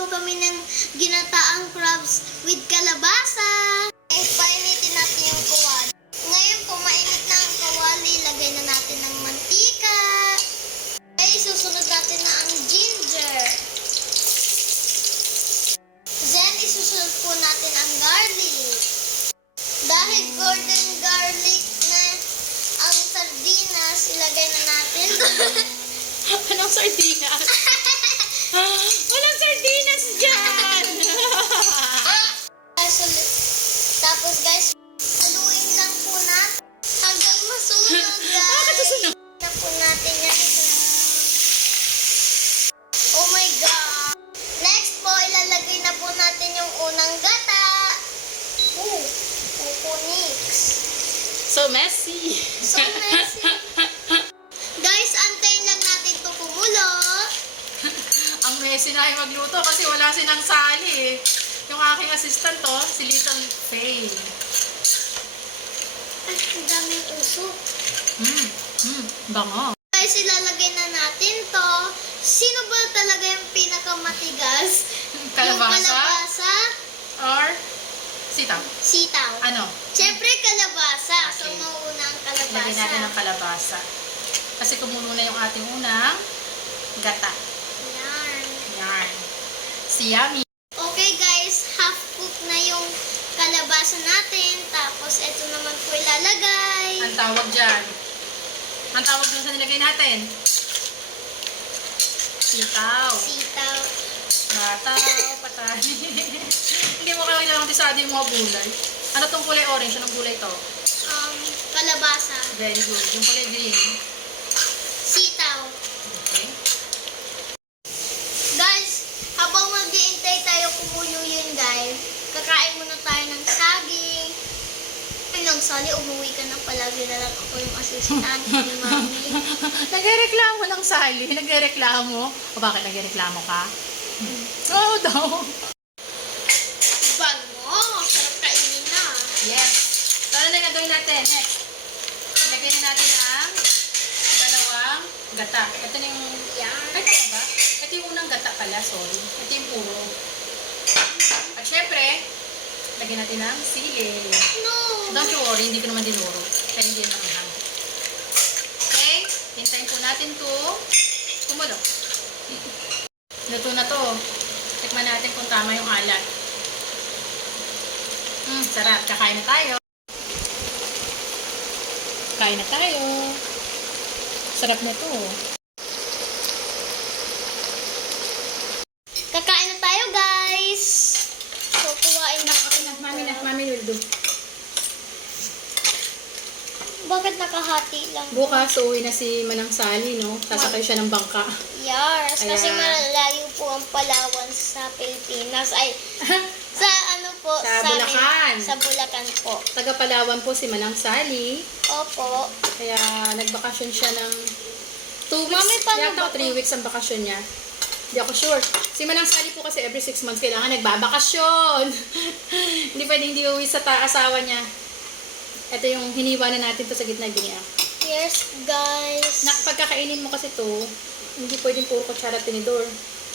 magluluto kami ng ginataang crabs with kalabasa. Painitin natin yung kawali. Ngayon po, mainit na ang kawali. Lagay na natin ng mantika. Okay, susunod natin na ang ginger. Then, isusunod po natin ang garlic. Dahil golden garlic na ang sardinas, ilagay na natin. Anong sardinas? Guys, haluin lang po natin hanggang masunog guys. Bakit susunod? Na po natin yan. Oh my God! Next po, ilalagay na po natin yung unang gata. Ooh, kukunix. So messy. So messy. Guys, antayin lang natin to kumulo. Ang messy na ay magluto kasi wala sinang sali eh. Yung aking assistant to, si Little Faye. Ang daming usok. Hmm, hmm, bango. Guys, ilalagay na natin to. Sino ba talaga yung pinakamatigas? Yung Kalabasa kalabasa, or sitaw. sitaw. Ano? Siyempre, kalabasa. So, Okay. mauna ang kalabasa. Lagyan natin ng kalabasa. Kasi kumulo na yung ating unang gata. Yan. Yarn. Si Yummy. Okay, guys. Half cook na yung kalabasa natin. Tapos, ito naman po ilalagay. Ang tawag dyan. Ang tawag dun sa nilagay natin. Sitaw. Sitaw. Bataw, patay. Hindi mo kaya lang tisado yung mga gulay. Ano tong kulay orange? Anong gulay to? Um, kalabasa. Very good. Yung kulay green. Sitaw. Okay. Guys, habang mag-iintay tayo kumulo yun, guys, kakain muna. Ng sali, umuwi ka na palagi na lang ako yung assistant ni Mami. Nagrereklamo ng Sally. Nagrereklamo. O bakit nagrereklamo ka? Oo daw. Bango! Sarap kainin na. Yes. So, ano na gagawin natin? Next. Ilagay na natin ang dalawang gata. Ito na yung... Yan. Tama ba? Ito yung unang gata pala, sorry. Ito yung puro. Lagyan natin ng sili. No! Don't you worry, hindi ko naman dinuro. Kaya hindi naman hang. Okay? Hintayin po natin to kumulo. Luto na to. Tikman natin kung tama yung alat. Mm, sarap. Kakain na tayo. Kain na tayo. Sarap na to. Kakain na tayo, guys! So, kuwain na. Mami na, mami will do. Bakit nakahati lang? Bukas, uuwi na si Manang Sally, no? Sasakay siya ng bangka. Yes, kasi malayo po ang Palawan sa Pilipinas. Ay, sa ano po? Sa amin- Bulacan. Sa Bulacan po. Taga Palawan po si Manang Sally. Opo. Kaya nagbakasyon siya ng 2 weeks. Mami, paano yata ba 3 weeks ang bakasyon niya. Hindi ako sure. Si Manang Sally po kasi every 6 months kailangan nagbabakasyon. hindi pwedeng hindi uwi sa ta- asawa niya. Ito yung hiniwa na natin to sa gitna niya. Yes, guys. Na, pagkakainin mo kasi to, hindi pwedeng puro kutsara tinidor.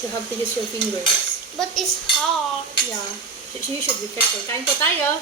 You have to use your fingers. But it's hot. Yeah. You should be careful. Kain po tayo.